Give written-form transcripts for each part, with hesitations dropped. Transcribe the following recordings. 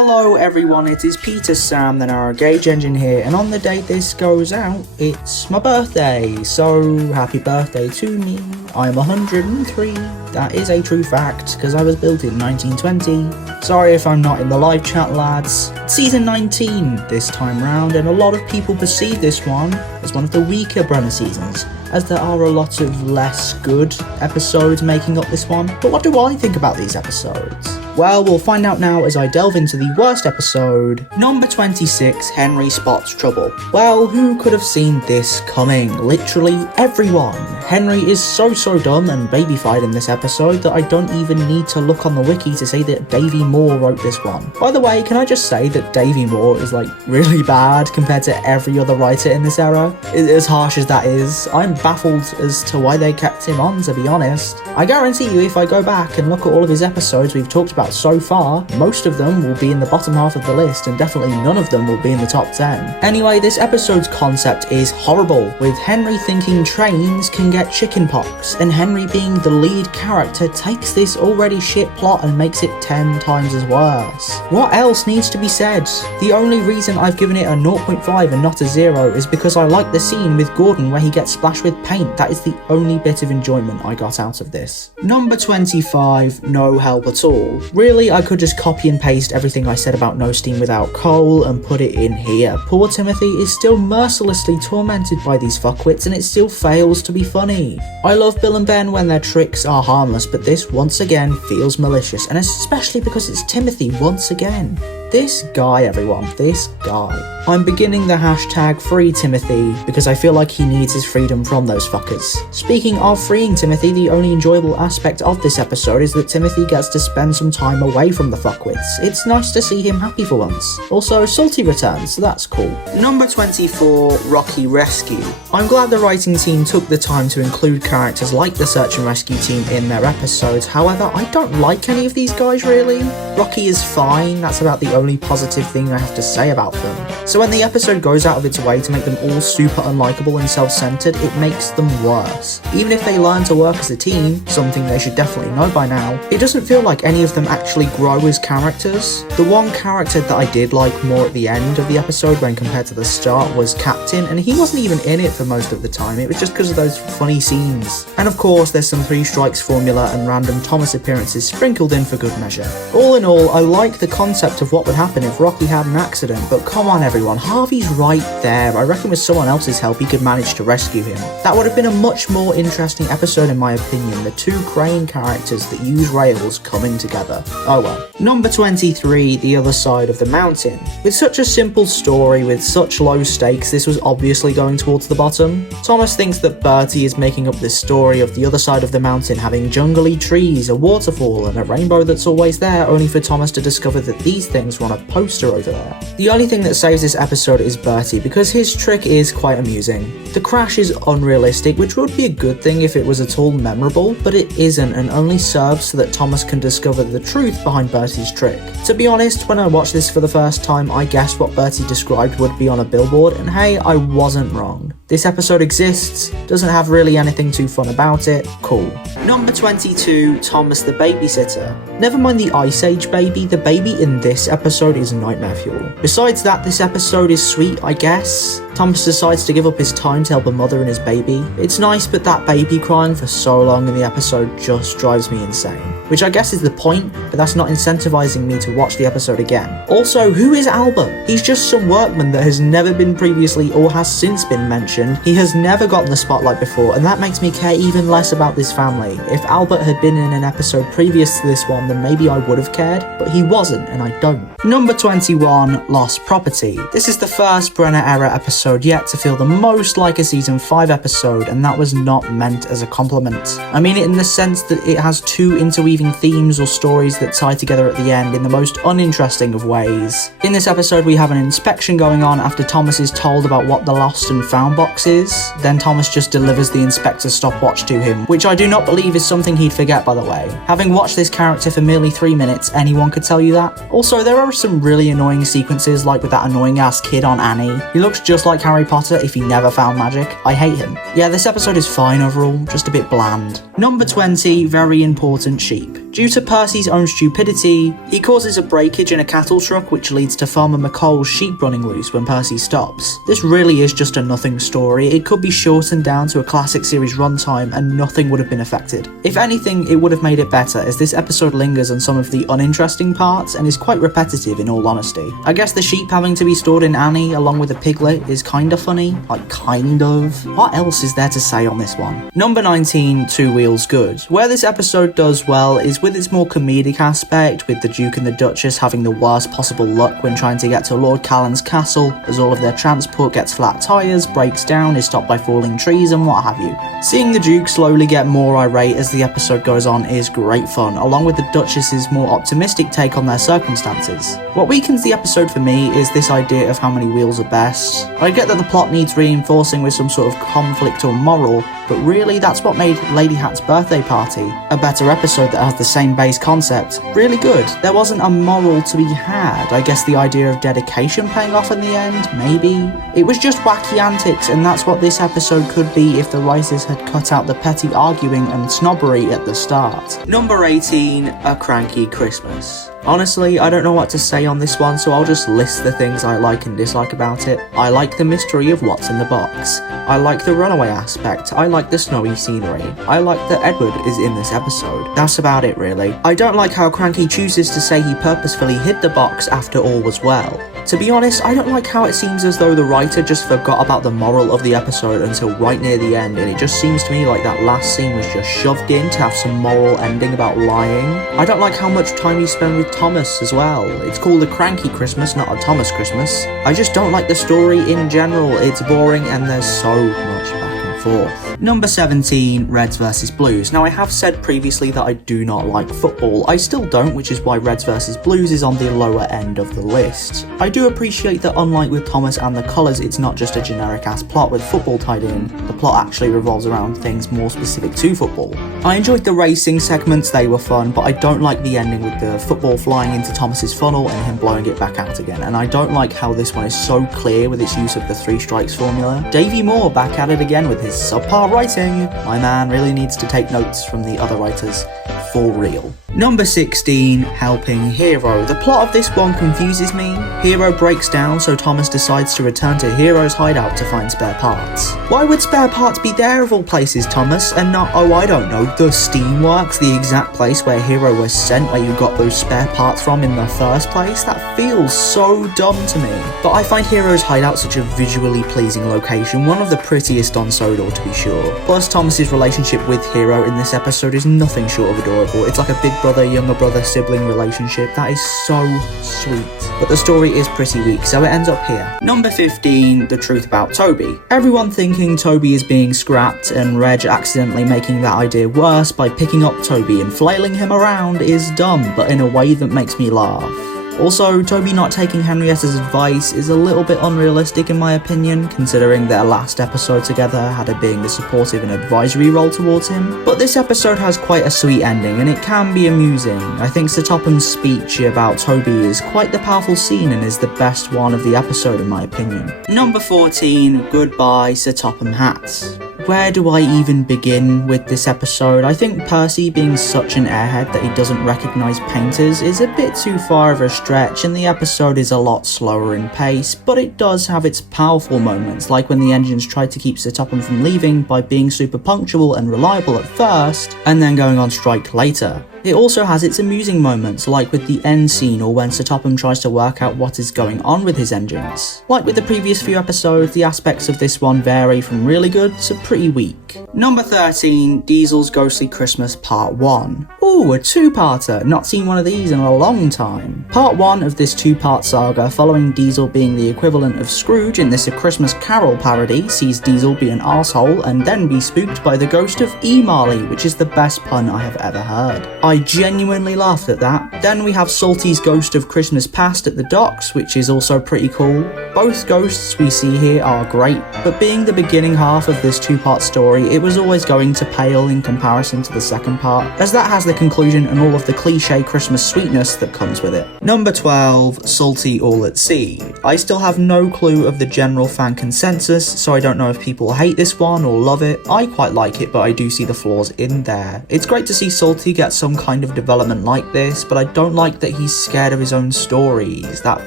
Hello everyone, it is Peter Sam, the Narrow Gauge Engine here, and on the day this goes out, it's my birthday, so happy birthday to me. I'm 103, that is a true fact, because I was built in 1920. Sorry if I'm not in the live chat, lads. It's season 19 this time round, and a lot of people perceive this one as one of the weaker Brenner seasons, as there are a lot of less good episodes making up this one. But what do I think about these episodes? Well, we'll find out now as I delve into the worst episode. Number 26, Henry Spots Trouble. Well, who could have seen this coming? Literally everyone. Henry is so dumb and babyfied in this episode that I don't even need to look on the wiki to say that Davey Moore wrote this one. By the way, can I just say that Davey Moore is like really bad compared to every other writer in this era? As harsh as that is, I'm baffled as to why they kept him on, to be honest. I guarantee you if I go back and look at all of his episodes we've talked about so far, most of them will be in the bottom half of the list and definitely none of them will be in the top 10. Anyway, this episode's concept is horrible, with Henry thinking trains can get chickenpox, and Henry being the lead character takes this already shit plot and makes it 10 times as worse. What else needs to be said? The only reason I've given it a 0.5 and not a 0 is because I like the scene with Gordon where he gets splashed with paint. That is the only bit of enjoyment I got out of this. Number 25, No Help at All. Really, I could just copy and paste everything I said about No Steam Without Coal and put it in here. Poor Timothy is still mercilessly tormented by these fuckwits and it still fails to be funny. I love Bill and Ben when their tricks are harmless, but this once again feels malicious, and especially because it's Timothy once again. This guy, everyone, this guy. I'm beginning the hashtag Free Timothy because I feel like he needs his freedom from those fuckers. Speaking of freeing Timothy, the only enjoyable aspect of this episode is that Timothy gets to spend some time away from the fuckwits. It's nice to see him happy for once. Also, Salty returns, so that's cool. Number 24, Rocky Rescue. I'm glad the writing team took the time to include characters like the search and rescue team in their episodes, however, I don't like any of these guys really. Rocky is fine, that's about the only positive thing I have to say about them. So when the episode goes out of its way to make them all super unlikable and self-centered, it makes them worse. Even if they learn to work as a team, something they should definitely know by now, it doesn't feel like any of them actually grow as characters. The one character that I did like more at the end of the episode when compared to the start was Captain, and he wasn't even in it for most of the time, it was just because of those funny scenes. And of course there's some Three Strikes formula and random Thomas appearances sprinkled in for good measure. All in all, I like the concept of what would happen if Rocky had an accident, but come on everyone, Harvey's right there. I reckon with someone else's help he could manage to rescue him. That would have been a much more interesting episode in my opinion, the two Crane characters that use rails coming together. Oh well. Number 23, The Other Side of the Mountain. With such a simple story with such low stakes, this was obviously going towards the bottom. Thomas thinks that Bertie is making up this story of the other side of the mountain having jungly trees, a waterfall, and a rainbow that's always there, only for Thomas to discover that these things were on a poster over there. The only thing that saves this episode is Bertie, because his trick is quite amusing. The crash is unrealistic, which would be a good thing if it was at all memorable, but it isn't and only serves so that Thomas can discover the truth behind Bertie's trick. To be honest, when I watched this for the first time, I guessed what Bertie described would be on a billboard, and hey, I wasn't wrong. This episode exists, doesn't have really anything too fun about it, cool. Number 22, Thomas the Babysitter. Never mind the Ice Age baby, the baby in this episode is nightmare fuel. Besides that, this episode is sweet, I guess. Thomas decides to give up his time to help a mother and his baby. It's nice, but that baby crying for so long in the episode just drives me insane. Which I guess is the point, but that's not incentivizing me to watch the episode again. Also, who is Albert? He's just some workman that has never been previously or has since been mentioned. He has never gotten the spotlight before, and that makes me care even less about this family. If Albert had been in an episode previous to this one, then maybe I would have cared, but he wasn't, and I don't. Number 21, Lost Property. This is the first Brenner era episode yet to feel the most like a season 5 episode, and that was not meant as a compliment. I mean it in the sense that it has two interweaving themes or stories that tie together at the end in the most uninteresting of ways. In this episode we have an inspection going on after Thomas is told about what the lost and found box is. Then Thomas just delivers the inspector's stopwatch to him, which I do not believe is something he'd forget, by the way. Having watched this character for merely 3 minutes, anyone could tell you that. Also, there are some really annoying sequences, like with that annoying ass kid on Annie. He looks just like Harry Potter if he never found magic. I hate him. Yeah, this episode is fine overall, just a bit bland. Number 20, Very Important Sheep. Due to Percy's own stupidity, he causes a breakage in a cattle truck which leads to Farmer McColl's sheep running loose when Percy stops. This really is just a nothing story. It could be shortened down to a classic series runtime and nothing would have been affected. If anything, it would have made it better, as this episode lingers on some of the uninteresting parts and is quite repetitive in all honesty. I guess the sheep having to be stored in Annie along with a piglet is kinda funny. Like, kind of. What else is there to say on this one? Number 19, Two Wheels Good. Where this episode does well is with its more comedic aspect, with the Duke and the Duchess having the worst possible luck when trying to get to Lord Callan's castle, as all of their transport gets flat tyres, breaks down, is stopped by falling trees and what have you. Seeing the Duke slowly get more irate as the episode goes on is great fun, along with the Duchess's more optimistic take on their circumstances. What weakens the episode for me is this idea of how many wheels are best. I get that the plot needs reinforcing with some sort of conflict or moral, but really that's what made Lady Hat's birthday party a better episode that has the same base concept. Really good. There wasn't a moral to be had. I guess the idea of dedication paying off in the end, maybe. It was just wacky antics, and that's what this episode could be if the writers had cut out the petty arguing and snobbery at the start. Number 18, A Cranky Christmas. Honestly, I don't know what to say on this one, so I'll just list the things I like and dislike about it. I like the mystery of what's in the box. I like the runaway aspect. I like the snowy scenery. I like that Edward is in this episode. That's about it really. I don't like how Cranky chooses to say he purposefully hid the box after all was well. To be honest, I don't like how it seems as though the writer just forgot about the moral of the episode until right near the end, and it just seems to me like that last scene was just shoved in to have some moral ending about lying. I don't like how much time he spent with Thomas as well. It's called A Cranky Christmas, not A Thomas Christmas. I just don't like the story in general. It's boring and there's so much back and forth. Number 17, Reds vs Blues. Now I have said previously that I do not like football. I still don't, which is why Reds vs Blues is on the lower end of the list. I do appreciate that unlike with Thomas and the Colours, it's not just a generic ass plot with football tied in. The plot actually revolves around things more specific to football. I enjoyed the racing segments, they were fun, but I don't like the ending with the football flying into Thomas's funnel and him blowing it back out again. And I don't like how this one is so clear with its use of the 3 strikes formula. Davey Moore back at it again with his subpar writing. My man really needs to take notes from the other writers for real. Number 16, Helping Hero. The plot of this one confuses me. Hero breaks down, so Thomas decides to return to Hero's hideout to find spare parts. Why would spare parts be there of all places, Thomas, and not, oh I don't know, the Steamworks, the exact place where Hero was sent, where you got those spare parts from in the first place? That feels so dumb to me. But I find Hero's hideout such a visually pleasing location, one of the prettiest on Sodor to be sure. Plus Thomas's relationship with Hero in this episode is nothing short of adorable. It's like a big brother, younger brother, sibling relationship. That is so sweet. But the story is pretty weak, so it ends up here. Number 15, The Truth About Toby. Everyone thinking Toby is being scrapped and Reg accidentally making that idea worse by picking up Toby and flailing him around is dumb, but in a way that makes me laugh. Also, Toby not taking Henrietta's advice is a little bit unrealistic in my opinion, considering their last episode together had her being the supportive and advisory role towards him. But this episode has quite a sweet ending, and it can be amusing. I think Sir Topham's speech about Toby is quite the powerful scene and is the best one of the episode in my opinion. Number 14, Goodbye Sir Topham Hatt. Where do I even begin with this episode? I think Percy being such an airhead that he doesn't recognise painters is a bit too far of a stretch, and the episode is a lot slower in pace, but it does have its powerful moments, like when the engines tried to keep Sir Topham from leaving by being super punctual and reliable at first, and then going on strike later. It also has its amusing moments, like with the end scene or when Sir Topham tries to work out what is going on with his engines. Like with the previous few episodes, the aspects of this one vary from really good to pretty weak. Number 13, Diesel's Ghostly Christmas Part 1. Ooh, a 2-parter, not seen one of these in a long time. Part 1 of this 2-part saga, following Diesel being the equivalent of Scrooge in this A Christmas Carol parody, sees Diesel be an arsehole and then be spooked by the ghost of E. Marley, which is the best pun I have ever heard. I genuinely laughed at that. Then we have Salty's Ghost of Christmas Past at the docks, which is also pretty cool. Both ghosts we see here are great, but being the beginning half of this 2-part story story, it was always going to pale in comparison to the second part, as that has the conclusion and all of the cliche Christmas sweetness that comes with it. Number 12, Salty All at Sea. I still have no clue of the general fan consensus, so I don't know if people hate this one or love it. I quite like it, but I do see the flaws in there. It's great to see Salty get some kind of development like this, but I don't like that he's scared of his own stories. That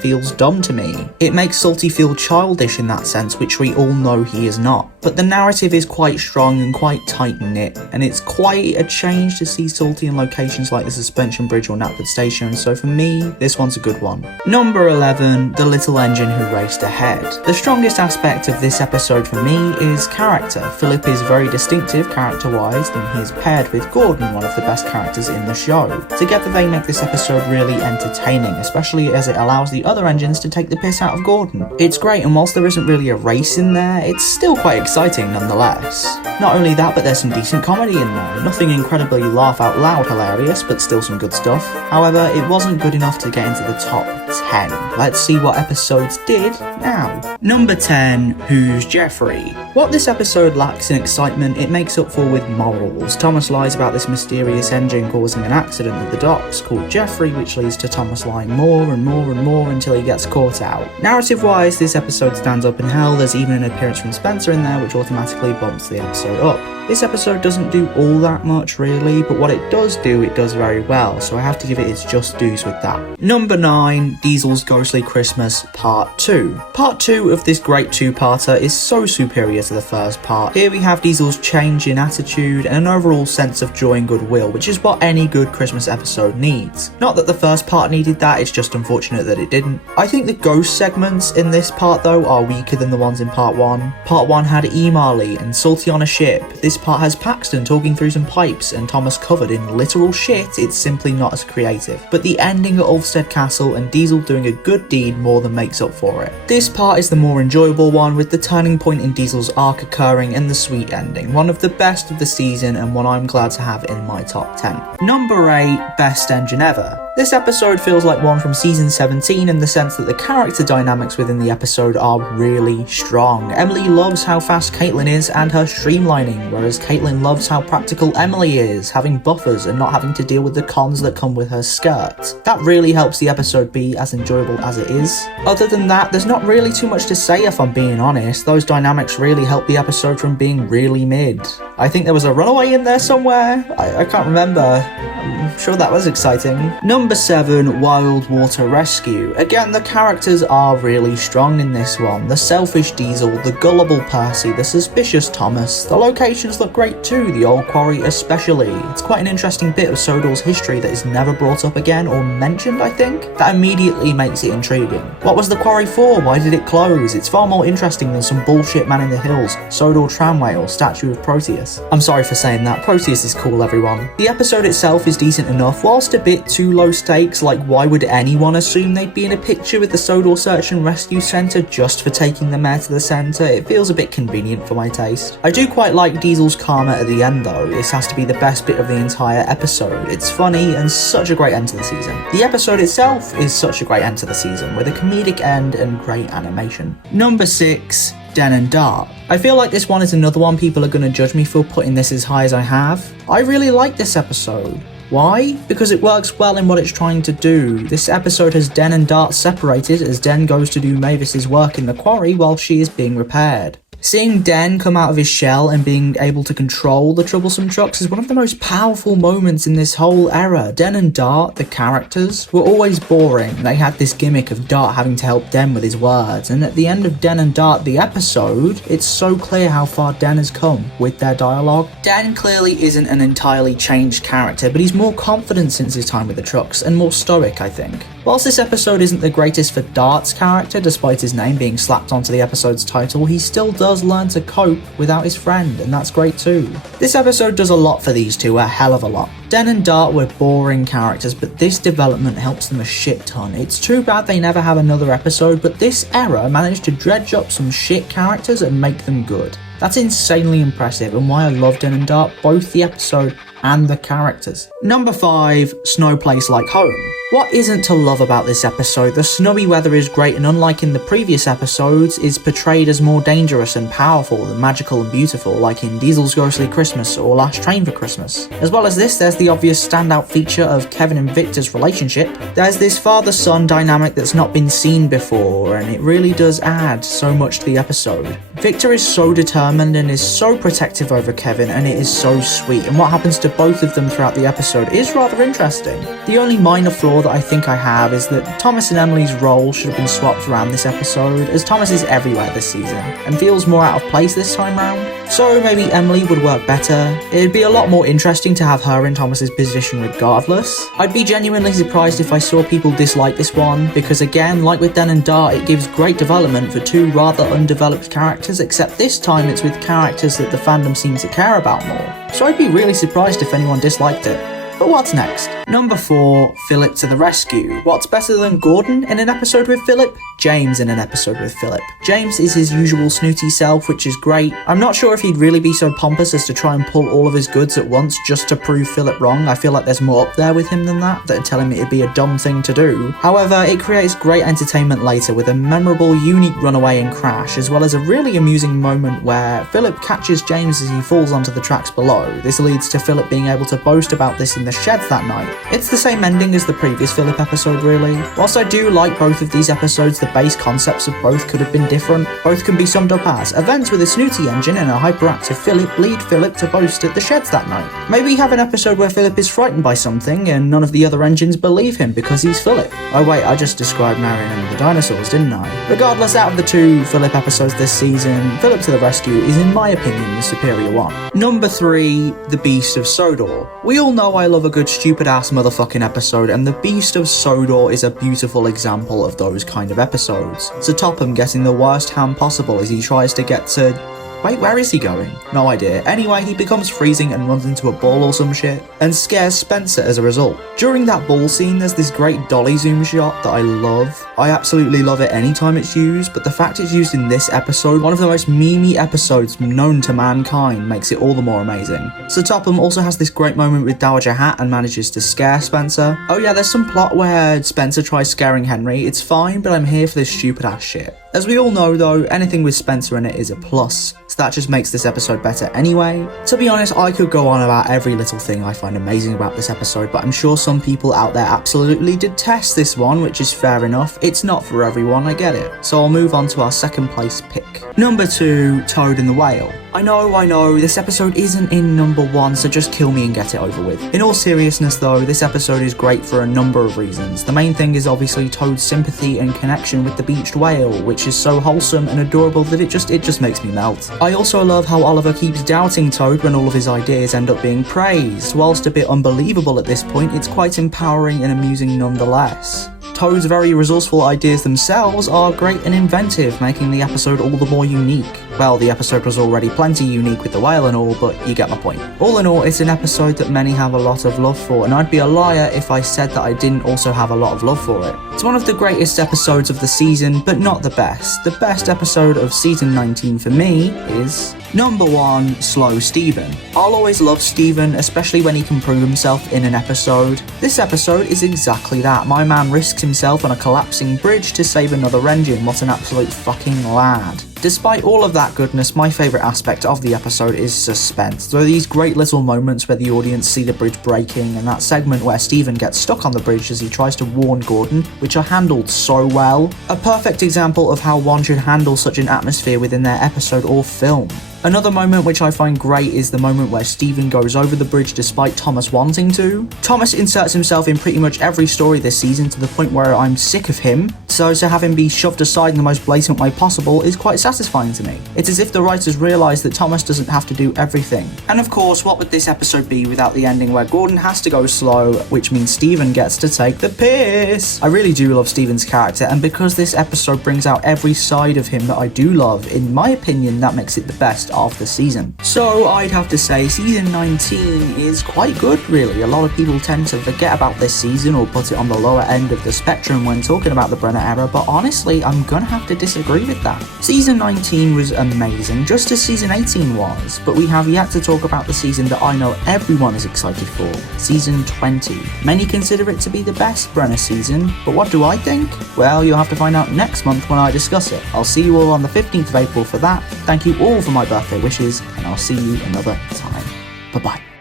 feels dumb to me. It makes Salty feel childish in that sense, which we all know he is not. But the narrative is quite strong and quite tight-knit, and it's quite a change to see Salty in locations like the Suspension Bridge or Knapford Station, so for me, this one's a good one. Number 11, The Little Engine Who Raced Ahead. The strongest aspect of this episode for me is character. Philip is very distinctive character-wise, and he is paired with Gordon, one of the best characters in the show. Together they make this episode really entertaining, especially as it allows the other engines to take the piss out of Gordon. It's great, and whilst there isn't really a race in there, it's still quite exciting nonetheless. Not only that, but there's some decent comedy in there. Nothing incredibly laugh-out-loud hilarious, but still some good stuff. However, it wasn't good enough to get into the top 10. Let's see what episodes did now. Number 10, Who's Geoffrey? What this episode lacks in excitement, it makes up for with morals. Thomas lies about this mysterious engine causing an accident at the docks called Geoffrey, which leads to Thomas lying more and more and more until he gets caught out. Narrative-wise, this episode stands up in hell. There's even an appearance from Spencer in there, which automatically bumps the episode up. This episode doesn't do all that much really, but what it does do, it does very well, so I have to give it its just dues with that. Number 9, Diesel's Ghostly Christmas Part 2. Part 2 of this great two-parter is so superior to the first part. Here we have Diesel's change in attitude and an overall sense of joy and goodwill, which is what any good Christmas episode needs. Not that the first part needed that, it's just unfortunate that it didn't. I think the ghost segments in this part though are weaker than the ones in Part 1. Part 1 had Marley and Salty on a ship. This part has Paxton talking through some pipes and Thomas covered in literal shit. It's simply not as creative. But the ending at Ulfstead Castle and Diesel doing a good deed more than makes up for it. This part is the more enjoyable one, with the turning point in Diesel's arc occurring and the sweet ending. One of the best of the season and one I'm glad to have in my top 10. Number 8, Best Engine Ever. This episode feels like one from season 17 in the sense that the character dynamics within the episode are really strong. Emily loves how fast Caitlin is and her streamlining, whereas Caitlin loves how practical Emily is, having buffers and not having to deal with the cons that come with her skirt. That really helps the episode be as enjoyable as it is. Other than that, there's not really too much to say if I'm being honest. Those dynamics really help the episode from being really mid. I think there was a runaway in there somewhere. I can't remember. I'm sure that was exciting. Number 7, Wild Water Rescue. Again, the characters are really strong in this one. The selfish Diesel, the gullible Percy, the suspicious Thomas. The locations look great too, the old quarry especially. It's quite an interesting bit of Sodor's history that is never brought up again or mentioned, I think. That immediately makes it intriguing. What was the quarry for? Why did it close? It's far more interesting than some bullshit man in the hills, Sodor tramway or statue of Proteus. I'm sorry for saying that, Proteus is cool everyone. The episode itself is decent enough, whilst a bit too low stakes, like why would anyone assume they'd be in a picture with the Sodor Search and Rescue Centre just for taking the mayor to the centre? It feels a bit convenient for my taste. I do quite like Diesel's karma at the end though. This has to be the best bit of the entire episode. It's funny and such a great end to the season. The episode itself is such a great end to the season, with a comedic end and great animation. Number 6, Den and Dart. I feel like this one is another one people are going to judge me for putting this as high as I have. I really like this episode. Why? Because it works well in what it's trying to do. This episode has Den and Dart separated as Den goes to do Mavis's work in the quarry while she is being repaired. Seeing Den come out of his shell and being able to control the troublesome trucks is one of the most powerful moments in this whole era. Den and Dart, the characters, were always boring. They had this gimmick of Dart having to help Den with his words, and at the end of Den and Dart the episode, it's so clear how far Den has come with their dialogue. Den clearly isn't an entirely changed character, but he's more confident since his time with the trucks, and more stoic, I think. Whilst this episode isn't the greatest for Dart's character, despite his name being slapped onto the episode's title, he still does learn to cope without his friend, and that's great too. This episode does a lot for these two, a hell of a lot. Den and Dart were boring characters, but this development helps them a shit ton. It's too bad they never have another episode, but this era managed to dredge up some shit characters and make them good. That's insanely impressive and why I love Den and Dart, both the episode and the characters. Number 5, Snow Place Like Home. What isn't to love about this episode? The snowy weather is great, and unlike in the previous episodes, is portrayed as more dangerous and powerful than magical and beautiful, like in Diesel's Ghostly Christmas or Last Train for Christmas. As well as this, there's the obvious standout feature of Kevin and Victor's relationship. There's this father-son dynamic that's not been seen before, and it really does add so much to the episode. Victor is so determined and is so protective over Kevin, and it is so sweet, and what happens to both of them throughout the episode is rather interesting. The only minor flaw that I think I have is that Thomas and Emily's role should have been swapped around this episode, as Thomas is everywhere this season, and feels more out of place this time round. So maybe Emily would work better. It'd be a lot more interesting to have her in Thomas's position regardless. I'd be genuinely surprised if I saw people dislike this one, because again, like with Den and Dart, it gives great development for two rather undeveloped characters, except this time it's with characters that the fandom seems to care about more. So I'd be really surprised if anyone disliked it. But what's next? Number 4, Philip to the rescue. What's better than Gordon in an episode with Philip? James in an episode with Philip. James is his usual snooty self, which is great. I'm not sure if he'd really be so pompous as to try and pull all of his goods at once just to prove Philip wrong. I feel like there's more up there with him than that'd tell him it'd be a dumb thing to do. However, it creates great entertainment later with a memorable, unique runaway and crash, as well as a really amusing moment where Philip catches James as he falls onto the tracks below. This leads to Philip being able to boast about this in the sheds that night. It's the same ending as the previous Philip episode, really. Whilst I do like both of these episodes, the base concepts of both could have been different. Both can be summed up as events with a snooty engine and a hyperactive Philip lead Philip to boast at the sheds that night. Maybe have an episode where Philip is frightened by something and none of the other engines believe him because he's Philip. Oh wait, I just described Marion and the dinosaurs, didn't I? Regardless, out of the two Philip episodes this season, Philip to the rescue is in my opinion the superior one. Number 3, The Beast of Sodor. We all know I love a good stupid ass motherfucking episode, and The Beast of Sodor is a beautiful example of those kind of episodes. So Topham getting the worst hand possible as he tries to get to... Wait, where is he going? No idea. Anyway, he becomes freezing and runs into a ball or some shit, and scares Spencer as a result. During that ball scene, there's this great dolly zoom shot that I love. I absolutely love it anytime it's used, but the fact it's used in this episode, one of the most memey episodes known to mankind, makes it all the more amazing. So Topham also has this great moment with Dowager Hat and manages to scare Spencer. Oh yeah, there's some plot where Spencer tries scaring Henry. It's fine, but I'm here for this stupid ass shit. As we all know though, anything with Spencer in it is a plus, so that just makes this episode better anyway. To be honest, I could go on about every little thing I find amazing about this episode, but I'm sure some people out there absolutely detest this one, which is fair enough. It's not for everyone, I get it. So I'll move on to our second place pick. Number 2, Toad and the Whale. I know, this episode isn't in number 1, so just kill me and get it over with. In all seriousness though, this episode is great for a number of reasons. The main thing is obviously Toad's sympathy and connection with the beached whale, which is so wholesome and adorable that it just makes me melt. I also love how Oliver keeps doubting Toad when all of his ideas end up being praised. Whilst a bit unbelievable at this point, it's quite empowering and amusing nonetheless. Toad's very resourceful ideas themselves are great and inventive, making the episode all the more unique. Well, the episode was already plenty unique with the whale and all, but you get my point. All in all, it's an episode that many have a lot of love for, and I'd be a liar if I said that I didn't also have a lot of love for it. It's one of the greatest episodes of the season, but not the best. The best episode of season 19 for me is... Number 1, Slow Steven. I'll always love Steven, especially when he can prove himself in an episode. This episode is exactly that. My man risks himself on a collapsing bridge to save another engine. What an absolute fucking lad. Despite all of that goodness, my favourite aspect of the episode is suspense. There are these great little moments where the audience see the bridge breaking, and that segment where Steven gets stuck on the bridge as he tries to warn Gordon, which are handled so well. A perfect example of how one should handle such an atmosphere within their episode or film. Another moment which I find great is the moment where Steven goes over the bridge despite Thomas wanting to. Thomas inserts himself in pretty much every story this season to the point where I'm sick of him, so to have him be shoved aside in the most blatant way possible is quite satisfying to me. It's as if the writers realise that Thomas doesn't have to do everything. And of course, what would this episode be without the ending where Gordon has to go slow, which means Steven gets to take the piss? I really do love Steven's character, and because this episode brings out every side of him that I do love, in my opinion that makes it the best of the season. So I'd have to say season 19 is quite good really. A lot of people tend to forget about this season or put it on the lower end of the spectrum when talking about the Brenner era, but honestly I'm gonna have to disagree with that. Season 19 was amazing, just as season 18 was, but we have yet to talk about the season that I know everyone is excited for, season 20. Many consider it to be the best Brenner season, but what do I think? Well, you'll have to find out next month when I discuss it. I'll see you all on the 15th of April for that. Thank you all for my birthday wishes, and I'll see you another time. Bye bye.